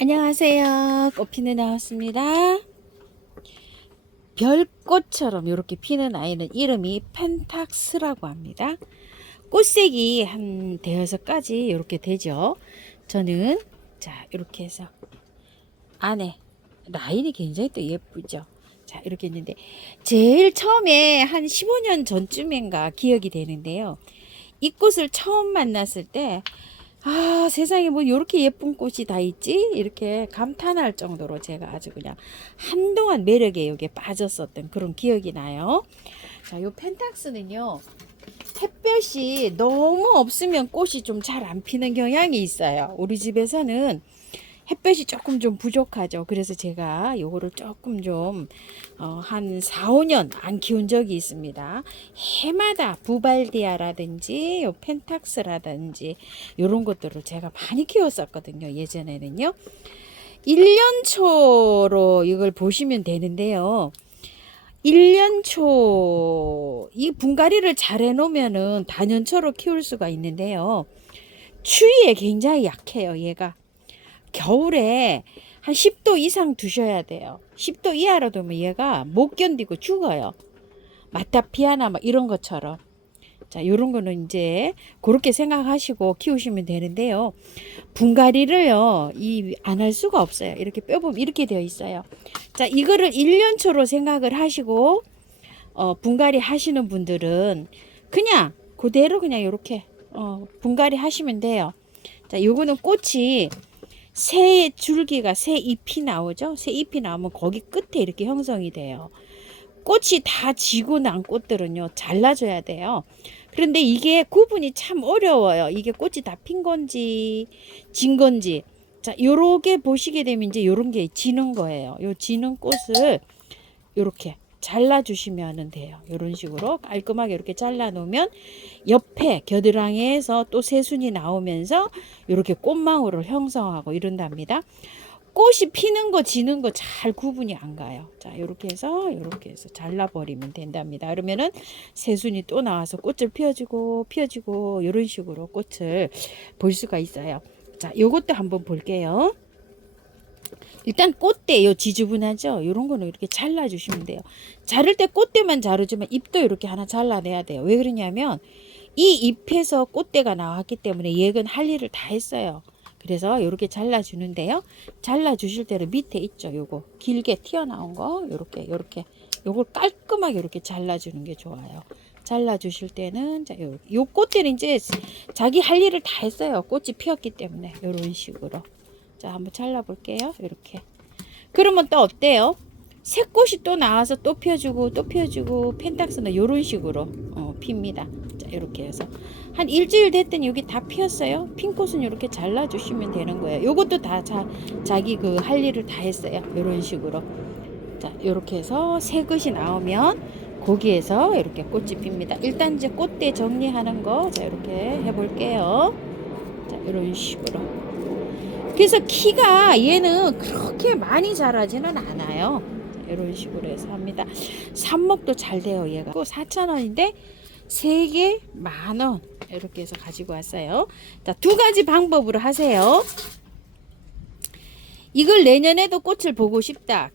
안녕하세요. 꽃피는 나왔습니다. 별꽃처럼 이렇게 피는 아이는 이름이 펜탁스라고 합니다. 꽃색이 한 대여섯 가지 이렇게 되죠. 저는 자 이렇게 해서 안에 라인이 굉장히 또 예쁘죠. 자 이렇게 했는데 제일 처음에 한 15년 전쯤인가 기억이 되는데요. 이 꽃을 처음 만났을 때 세상에 뭐 이렇게 예쁜 꽃이 다 있지? 이렇게 감탄할 정도로 제가 아주 그냥 한동안 매력에 여기에 빠졌었던 그런 기억이 나요. 자, 요 펜탁스는요. 햇볕이 너무 없으면 꽃이 좀 잘 안 피는 경향이 있어요. 우리 집에서는 햇볕이 조금 좀 부족하죠. 그래서 제가 요거를 조금 좀 한 4, 5년 안 키운 적이 있습니다. 해마다 부발디아라든지 요 펜탁스라든지 요런 것들을 제가 많이 키웠었거든요. 예전에는요. 1년 초로 이걸 보시면 되는데요. 1년 초 이 분갈이를 잘 해놓으면은 다년초로 키울 수가 있는데요. 추위에 굉장히 약해요. 얘가. 겨울에 한 10도 이상 두셔야 돼요. 10도 이하로 두면 얘가 못 견디고 죽어요. 마타피아나 막 이런 것처럼. 자, 요런 거는 이제 그렇게 생각하시고 키우시면 되는데요. 분갈이를요, 안 할 수가 없어요. 이렇게 뼈보면 이렇게 되어 있어요. 자, 이거를 1년초로 생각을 하시고, 분갈이 하시는 분들은 그냥 그대로 그냥 이렇게, 분갈이 하시면 돼요. 자, 요거는 꽃이 새 줄기가 새 잎이 나오죠. 새 잎이 나오면 거기 끝에 이렇게 형성이 돼요. 꽃이 다 지고 난 꽃들은요 잘라줘야 돼요. 그런데 이게 구분이 참 어려워요. 이게 꽃이 다 핀 건지 진 건지. 자, 요렇게 보시게 되면 이제 요런 게 지는 거예요. 요 지는 꽃을 요렇게 잘라 주시면 돼요. 요런 식으로 깔끔하게 이렇게 잘라 놓으면 옆에 겨드랑이에서 또 새순이 나오면서 이렇게 꽃망울을 형성하고 이런답니다. 꽃이 피는 거 지는 거 잘 구분이 안 가요. 자, 이렇게 해서 잘라버리면 된답니다. 그러면은 새순이 또 나와서 꽃을 피워주고 이런 식으로 꽃을 볼 수가 있어요. 자, 요것도 한번 볼게요. 일단 꽃대 요 지저분하죠. 이런 거는 이렇게 잘라 주시면 돼요. 자를 때 꽃대만 자르지만 잎도 이렇게 하나 잘라내야 돼요. 왜 그러냐면 이 잎에서 꽃대가 나왔기 때문에 얘는 할 일을 다 했어요. 그래서 이렇게 잘라 주는데요. 잘라 주실 때는 밑에 있죠. 요거 길게 튀어나온 거 요렇게 요걸 깔끔하게 이렇게 잘라 주는 게 좋아요. 잘라 주실 때는 자, 요 꽃대는 이제 자기 할 일을 다 했어요. 꽃이 피었기 때문에 요런 식으로. 자, 한번 잘라 볼게요. 이렇게. 그러면 또 어때요? 새 꽃이 또 나와서 또 펴주고 펜탁스는 요런 식으로 핍니다. 자, 이렇게 해서 한 일주일 됐더니 여기 다 피었어요. 핀 꽃은 이렇게 잘라 주시면 되는 거예요. 요것도 다 자기 그 할 일을 다 했어요. 요런 식으로. 자, 이렇게 해서 새 것이 나오면 거기에서 이렇게 꽃이 핍니다. 일단 이제 꽃대 정리하는 거 자, 이렇게 해 볼게요. 자, 이런 식으로. 그래서 키가 얘는 그렇게 많이 자라지는 않아요. 이런 식으로 해서 합니다. 삽목도 잘 돼요. 얘가 4,000원인데 3개 10,000원 이렇게 해서 가지고 왔어요. 자, 두 가지 방법으로 하세요. 이걸 내년에도 꽃을 보고 싶다.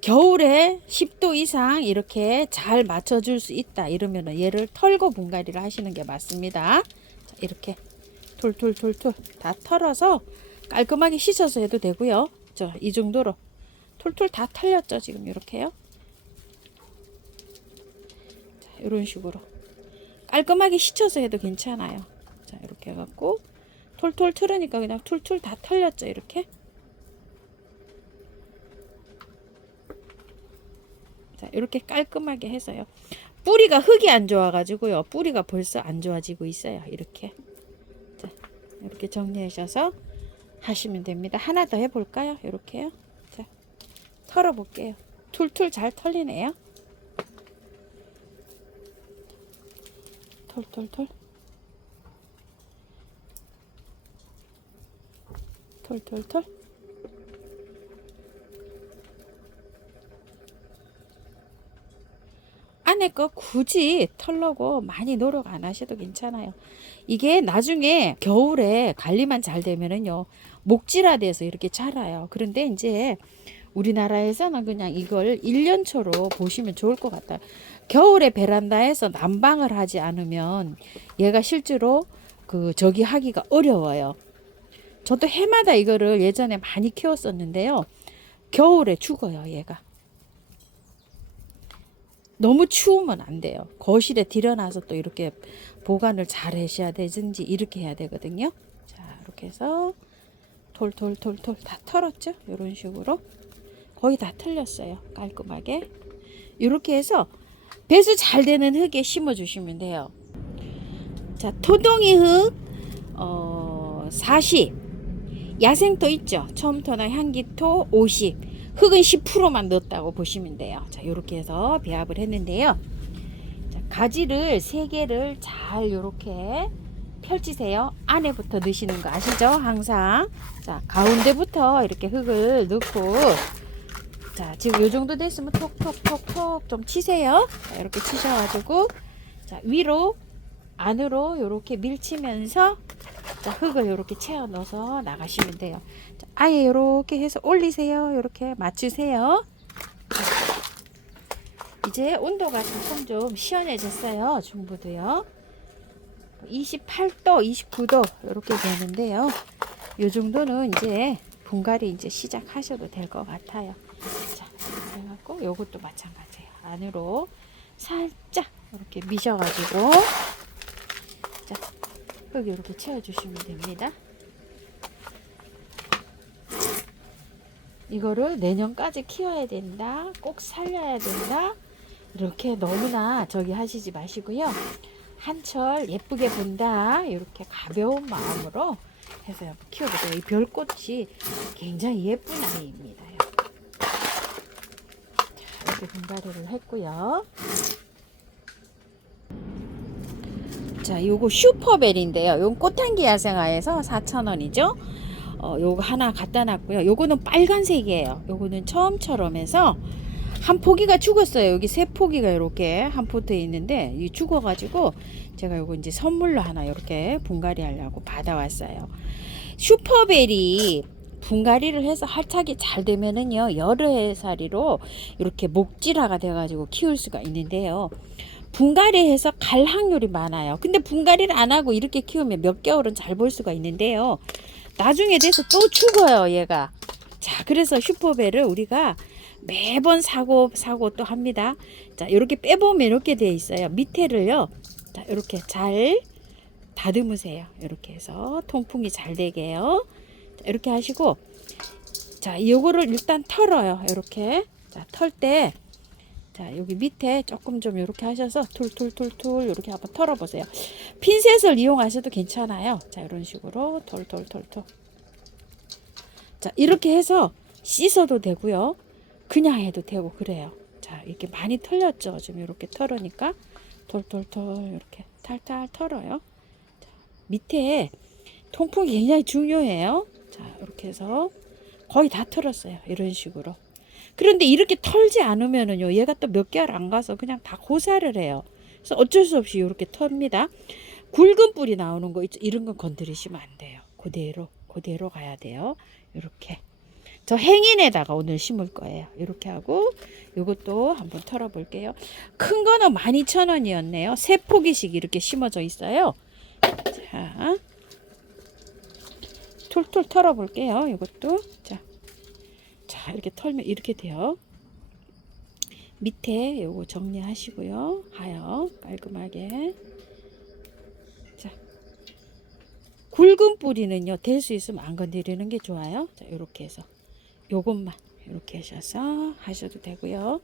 겨울에 10도 이상 이렇게 잘 맞춰줄 수 있다. 이러면 얘를 털고 분갈이를 하시는 게 맞습니다. 자, 이렇게 톨 다 털어서 깔끔하게 씻어서 해도 되고요. 이 정도로 톨톨 다 털렸죠. 지금 이렇게요. 자, 이런 식으로 깔끔하게 씻어서 해도 괜찮아요. 자, 이렇게 해갖고 톨톨 틀으니까 그냥 툴툴 다 털렸죠. 이렇게. 자, 이렇게 깔끔하게 해서요. 뿌리가 흙이 안 좋아가지고요. 뿌리가 벌써 안 좋아지고 있어요. 이렇게. 자, 이렇게 정리하셔서 하시면 됩니다. 하나 더 해볼까요? 이렇게요. 자, 털어볼게요. 툴툴 잘 털리네요. 털. 안에 거 굳이 털려고 많이 노력 안 하셔도 괜찮아요. 이게 나중에 겨울에 관리만 잘 되면은요, 목질화돼서 이렇게 자라요. 그런데 이제 우리나라에서는 그냥 이걸 1년초로 보시면 좋을 것 같아요. 겨울에 베란다에서 난방을 하지 않으면 얘가 실제로 저기 하기가 어려워요. 저도 해마다 이거를 예전에 많이 키웠었는데요. 겨울에 죽어요, 얘가. 너무 추우면 안 돼요. 거실에 들여놔서 또 이렇게 보관을 잘 하셔야 되든지 이렇게 해야 되거든요. 자, 이렇게 해서 톨 다 털었죠? 이런 식으로 거의 다 털렸어요. 깔끔하게 이렇게 해서 배수 잘 되는 흙에 심어 주시면 돼요. 자, 토동이 흙 40, 야생토 있죠? 첨토나 향기토 50, 흙은 10%만 넣었다고 보시면 돼요. 자, 이렇게 해서 배합을 했는데요. 자, 가지를 3개를 잘 이렇게 펼치세요. 안에부터 넣으시는 거 아시죠? 항상. 자, 가운데부터 이렇게 흙을 넣고, 자, 지금 요 정도 됐으면 톡톡톡톡 좀 치세요. 자, 이렇게 치셔가지고, 자, 위로, 안으로 이렇게 밀치면서, 자, 흙을 이렇게 채워 넣어서 나가시면 돼요. 자, 아예 이렇게 해서 올리세요. 이렇게 맞추세요. 이제 온도가 조금 좀 시원해졌어요. 중부도요. 28도, 29도 이렇게 되는데요. 이 정도는 이제 분갈이 이제 시작하셔도 될 것 같아요. 자, 그래갖고 요것도 마찬가지예요. 안으로 살짝 이렇게 미셔가지고, 자, 여기 이렇게 채워주시면 됩니다. 이거를 내년까지 키워야 된다, 꼭 살려야 된다, 이렇게 너무나 저기 하시지 마시고요. 한철 예쁘게 본다, 이렇게 가벼운 마음으로 해서 키워보세요. 이 별꽃이 굉장히 예쁜 아이입니다. 자, 이렇게 분갈이를 했고요. 자, 요거 슈퍼벨인데요. 요건 꽃향기 야생화에서 4,000원이죠. 요거 하나 갖다 놨고요. 요거는 빨간색이에요. 요거는 처음처럼 해서 한 포기가 죽었어요. 여기 3포기가 이렇게 한 포트에 있는데 이 죽어가지고 제가 요거 이제 선물로 하나 이렇게 분갈이 하려고 받아왔어요. 슈퍼벨이 분갈이를 해서 활착이 잘 되면은요, 여러 해살이로 이렇게 목질화가 돼가지고 키울 수가 있는데요. 분갈이해서 갈 확률이 많아요. 근데 분갈이를 안 하고 이렇게 키우면 몇 개월은 잘 볼 수가 있는데요. 나중에 돼서 또 죽어요, 얘가. 자, 그래서 슈퍼벨을 우리가 매번 사고 또 합니다. 자, 이렇게 빼보면 이렇게 되어 있어요. 밑에를요, 자, 이렇게 잘 다듬으세요. 이렇게 해서 통풍이 잘 되게요. 자, 이렇게 하시고, 자, 요거를 일단 털어요. 이렇게. 자, 털 때, 자, 여기 밑에 조금 좀 이렇게 하셔서 툴툴툴툴 이렇게 한번 털어보세요. 핀셋을 이용하셔도 괜찮아요. 자, 이런 식으로 툴툴툴툴. 자, 이렇게 해서 씻어도 되고요. 그냥 해도 되고 그래요. 자, 이렇게 많이 털렸죠. 좀 이렇게 털으니까 털털털 이렇게 탈탈 털어요. 자, 밑에 통풍이 굉장히 중요해요. 자, 이렇게 해서 거의 다 털었어요. 이런 식으로. 그런데 이렇게 털지 않으면은요, 얘가 또 몇 개월 안 가서 그냥 다 고사를 해요. 그래서 어쩔 수 없이 이렇게 텁니다. 굵은 뿌리 나오는 거 있죠? 이런 건 건드리시면 안 돼요. 그대로 가야 돼요. 이렇게. 저 행인에다가 오늘 심을 거예요. 이렇게 하고 이것도 한번 털어 볼게요. 큰 거는 12,000원이었네요. 3포기씩 이렇게 심어져 있어요. 자, 툴툴 털어 볼게요. 이것도. 자, 이렇게 털면 이렇게 돼요. 밑에 요거 정리하시고요. 하여 깔끔하게. 자, 굵은 뿌리는요, 될 수 있으면 안 건드리는 게 좋아요. 자, 이렇게 해서 요것만 이렇게 하셔서 하셔도 되고요.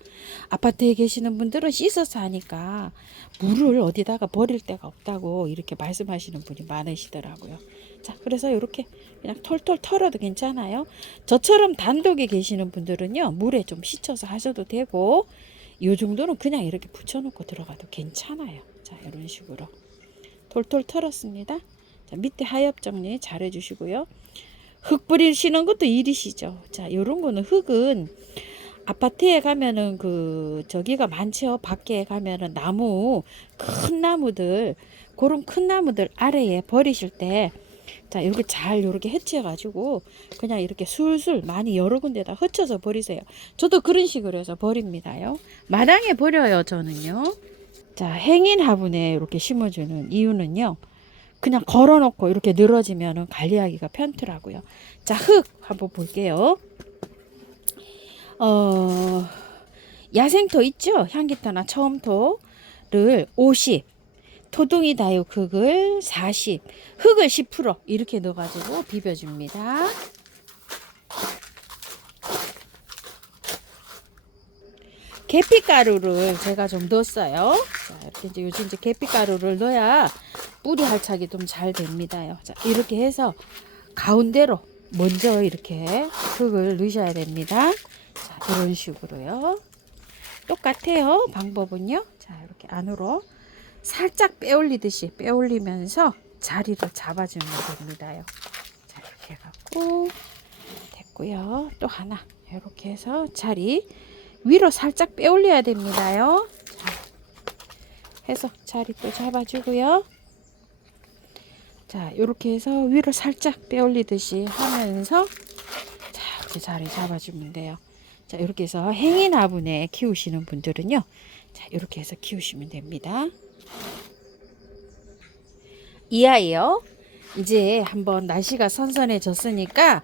아파트에 계시는 분들은 씻어서 하니까 물을 어디다가 버릴 데가 없다고 이렇게 말씀하시는 분이 많으시더라고요. 자, 그래서 이렇게 그냥 털털 털어도 괜찮아요. 저처럼 단독에 계시는 분들은요, 물에 좀 씻어서 하셔도 되고, 이 정도는 그냥 이렇게 붙여놓고 들어가도 괜찮아요. 자, 이런 식으로 털털 털었습니다. 자, 밑에 하엽 정리 잘 해주시고요. 흙 뿌리시는 것도 일이시죠. 자, 요런 거는 흙은 아파트에 가면은 그 저기가 많죠. 밖에 가면은 나무, 큰 나무들, 그런 큰 나무들 아래에 버리실 때, 자, 이렇게 잘 이렇게 해치해 가지고 그냥 이렇게 술술 많이 여러 군데다 흩쳐서 버리세요. 저도 그런 식으로 해서 버립니다요. 마당에 버려요, 저는요. 자, 행인 화분에 이렇게 심어주는 이유는요. 그냥 걸어놓고 이렇게 늘어지면은 관리하기가 편더라고요. 자, 흙 한번 볼게요. 어, 야생토 있죠? 향기토나 처음토를 50, 토둥이 다육 흙을 40, 흙을 10% 이렇게 넣어가지고 비벼줍니다. 계피가루를 제가 좀 넣었어요. 자, 이렇게 이제 요즘 이제 계피가루를 넣어야 뿌리 활착이 좀 잘 됩니다요. 자, 이렇게 해서 가운데로 먼저 이렇게 흙을 넣으셔야 됩니다. 자, 이런 식으로요. 똑같아요. 방법은요. 자, 이렇게 안으로 살짝 빼올리듯이 빼올리면서 자리를 잡아주면 됩니다요. 자, 이렇게 해갖고 됐고요. 또 하나 이렇게 해서 자리 위로 살짝 빼올려야 됩니다요. 자, 해서 자리 또 잡아주고요. 자, 이렇게 해서 위로 살짝 빼올리듯이 하면서 자, 이렇게 자리 잡아주면 돼요. 자, 이렇게 해서 행인 화분에 키우시는 분들은요. 자, 이렇게 해서 키우시면 됩니다. 이 아이요. 이제 한번 날씨가 선선해졌으니까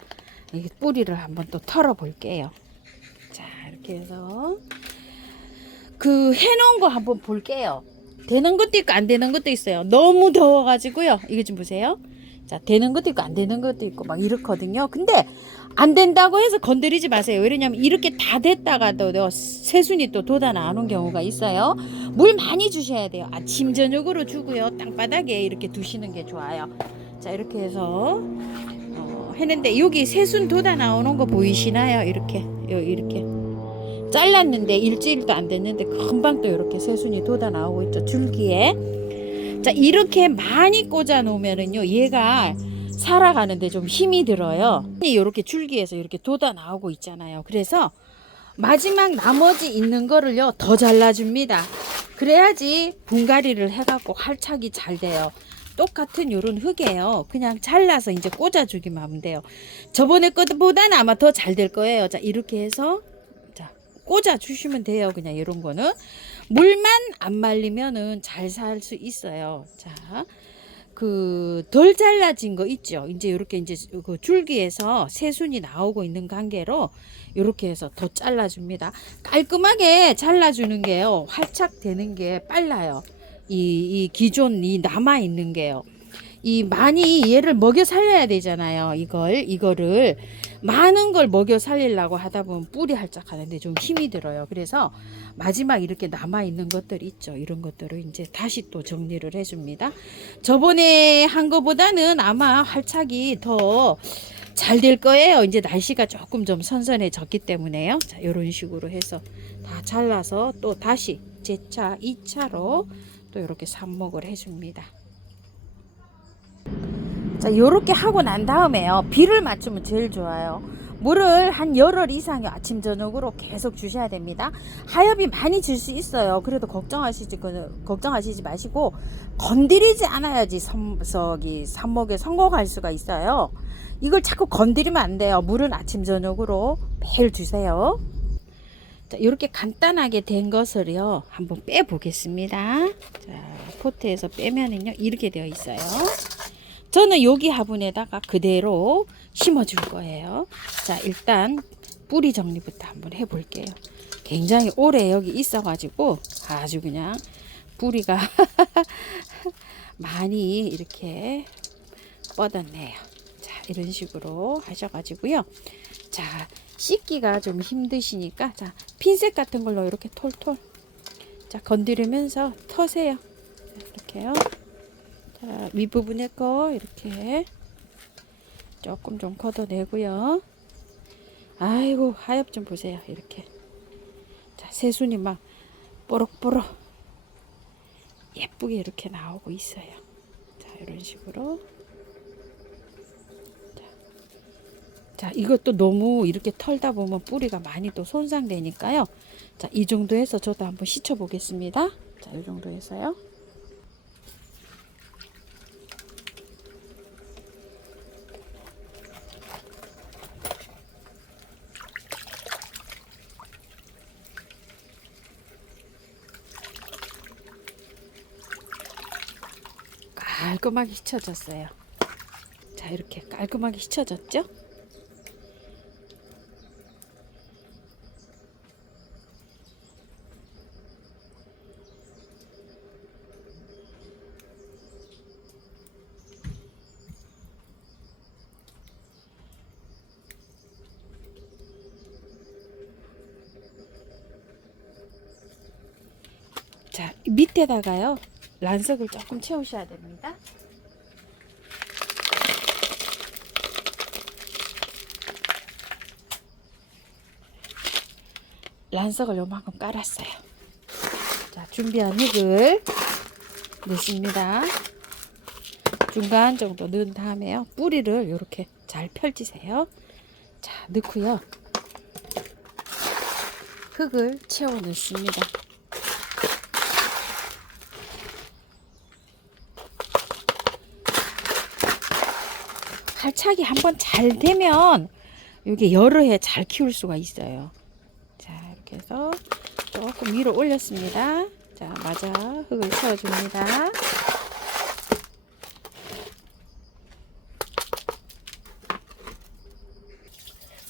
이 뿌리를 한번 또 털어 볼게요. 자, 이렇게 해서 그 해놓은 거 한번 볼게요. 되는 것도 있고 안 되는 것도 있어요. 너무 더워가지고요. 이거 좀 보세요. 자, 되는 것도 있고 안 되는 것도 있고 막 이렇거든요. 근데 안 된다고 해서 건드리지 마세요. 왜냐면 이렇게 다 됐다가도 새순이 또 돋아 나오는 경우가 있어요. 물 많이 주셔야 돼요. 아침 저녁으로 주고요. 땅바닥에 이렇게 두시는 게 좋아요. 자, 이렇게 해서 했는데 여기 새순 돋아 나오는 거 보이시나요? 이렇게 이렇게 잘랐는데 일주일도 안 됐는데 금방 또 이렇게 새순이 돋아 나오고 있죠. 줄기에. 자, 이렇게 많이 꽂아 놓으면은요, 얘가 살아가는데 좀 힘이 들어요. 이렇게 줄기에서 이렇게 돋아 나오고 있잖아요. 그래서 마지막 나머지 있는 거를요, 더 잘라줍니다. 그래야지 분갈이를 해갖고 활착이 잘 돼요. 똑같은 요런 흙이에요. 그냥 잘라서 이제 꽂아주기만 하면 돼요. 저번에 것보다는 아마 더 잘 될 거예요. 자, 이렇게 해서 자, 꽂아주시면 돼요. 그냥 이런 거는. 물만 안 말리면은 잘 살 수 있어요. 자, 그 덜 잘라진 거 있죠. 이제 이렇게 이제 그 줄기에서 새순이 나오고 있는 관계로 이렇게 해서 더 잘라줍니다. 깔끔하게 잘라주는 게요. 활착되는 게 빨라요. 이 기존 이 남아 있는 게요. 이 많이 얘를 먹여 살려야 되잖아요. 이거를 많은 걸 먹여 살리려고 하다 보면 뿌리 활짝하는데 좀 힘이 들어요. 그래서 마지막 이렇게 남아 있는 것들 있죠. 이런 것들을 이제 다시 또 정리를 해줍니다. 저번에 한 거보다는 아마 활착이 더 잘 될 거예요. 이제 날씨가 조금 좀 선선해졌기 때문에요. 자, 이런 식으로 해서 다 잘라서 또 다시 제차 2차로 또 이렇게 삽목을 해줍니다. 자, 요렇게 하고 난 다음에요. 비를 맞추면 제일 좋아요. 물을 한 열흘 이상요. 아침 저녁으로 계속 주셔야 됩니다. 하엽이 많이 질 수 있어요. 그래도 걱정하시지 마시고 건드리지 않아야지 삽목에 성공할 수가 있어요. 이걸 자꾸 건드리면 안 돼요. 물은 아침 저녁으로 매일 주세요. 자, 이렇게 간단하게 된 것을요 한번 빼 보겠습니다. 자, 포트에서 빼면은요 이렇게 되어 있어요. 저는 여기 화분에다가 그대로 심어 줄 거예요. 자, 일단 뿌리 정리부터 한번 해 볼게요. 굉장히 오래 여기 있어 가지고 아주 그냥 뿌리가 많이 이렇게 뻗었네요. 자, 이런 식으로 하셔 가지고요. 자, 씻기가 좀 힘드시니까 자, 핀셋 같은 걸로 이렇게 톨톨 자, 건드리면서 터세요. 이렇게요. 자, 윗부분에 거 이렇게 조금 좀 걷어내고요. 아이고, 하엽 좀 보세요. 이렇게. 자, 새순이 막 뽀록뽀록 예쁘게 이렇게 나오고 있어요. 자, 이런 식으로. 자, 자, 이것도 너무 이렇게 털다 보면 뿌리가 많이 또 손상되니까요. 자, 이 정도 해서 저도 한번 씻어 보겠습니다. 자, 이 정도 해서요. 깔끔하게 씻어졌어요. 자, 이렇게 깔끔하게 씻어졌죠? 자, 밑에다가요, 란석을 조금 채우셔야 됩니다. 란석을 요만큼 깔았어요. 자, 준비한 흙을 넣습니다. 중간 정도 넣은 다음에요, 뿌리를 이렇게 잘 펼치세요. 자, 넣고요, 흙을 채워 넣습니다. 활착이 한번 잘 되면 이게 여러 해 잘 키울 수가 있어요. 자, 이렇게 해서 조금 위로 올렸습니다. 자, 마저 흙을 채워줍니다.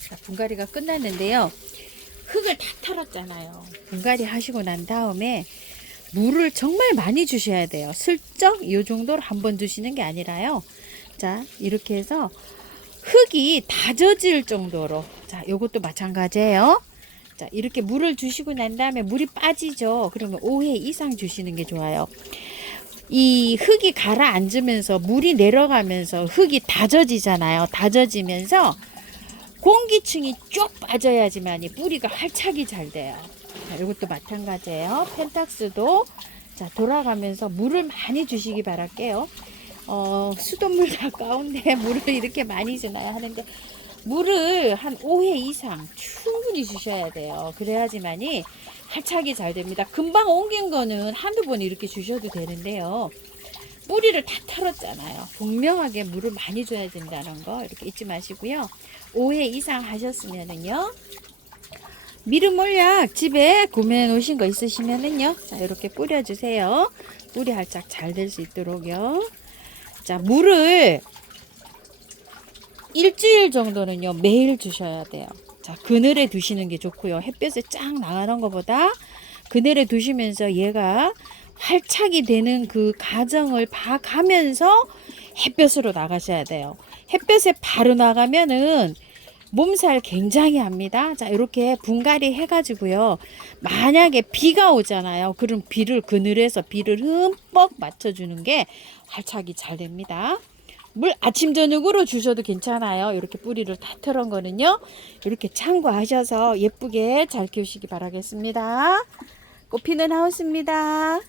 자, 분갈이가 끝났는데요. 흙을 다 털었잖아요. 분갈이 하시고 난 다음에 물을 정말 많이 주셔야 돼요. 슬쩍 이 정도로 한번 주시는 게 아니라요. 자, 이렇게 해서 흙이 다 젖을 정도로, 자, 요것도 마찬가지예요. 자, 이렇게 물을 주시고 난 다음에 물이 빠지죠. 그러면 5회 이상 주시는 게 좋아요. 이 흙이 가라앉으면서 물이 내려가면서 흙이 다 젖이잖아요. 다 젖이면서 공기층이 쭉 빠져야지만 이 뿌리가 활착이 잘 돼요. 자, 이것도 마찬가지예요. 펜탁스도 자, 돌아가면서 물을 많이 주시기 바랄게요. 수돗물 가까운데 물을 이렇게 많이 주나요 하는데, 물을 한 5회 이상 충분히 주셔야 돼요. 그래야지만이 활착이 잘 됩니다. 금방 옮긴 거는 한두 번 이렇게 주셔도 되는데요. 뿌리를 다 털었잖아요. 분명하게 물을 많이 줘야 된다는 거 이렇게 잊지 마시고요. 5회 이상 하셨으면은요, 미르몰약 집에 구매해 놓으신 거 있으시면은요, 자, 이렇게 뿌려주세요. 뿌리 활착 잘 될 수 있도록요. 자, 물을 일주일 정도는요, 매일 주셔야 돼요. 자, 그늘에 두시는 게 좋고요. 햇볕에 쫙 나가는 것보다 그늘에 두시면서 얘가 활착이 되는 그 과정을 봐가면서 햇볕으로 나가셔야 돼요. 햇볕에 바로 나가면은 몸살 굉장히 합니다. 자, 이렇게 분갈이 해가지고요, 만약에 비가 오잖아요. 그럼 비를 그늘에서 비를 흠뻑 맞춰주는 게 활착이 잘 됩니다. 물 아침 저녁으로 주셔도 괜찮아요. 이렇게 뿌리를 다 털은 거는요, 이렇게 참고하셔서 예쁘게 잘 키우시기 바라겠습니다. 꽃피는 하우스입니다.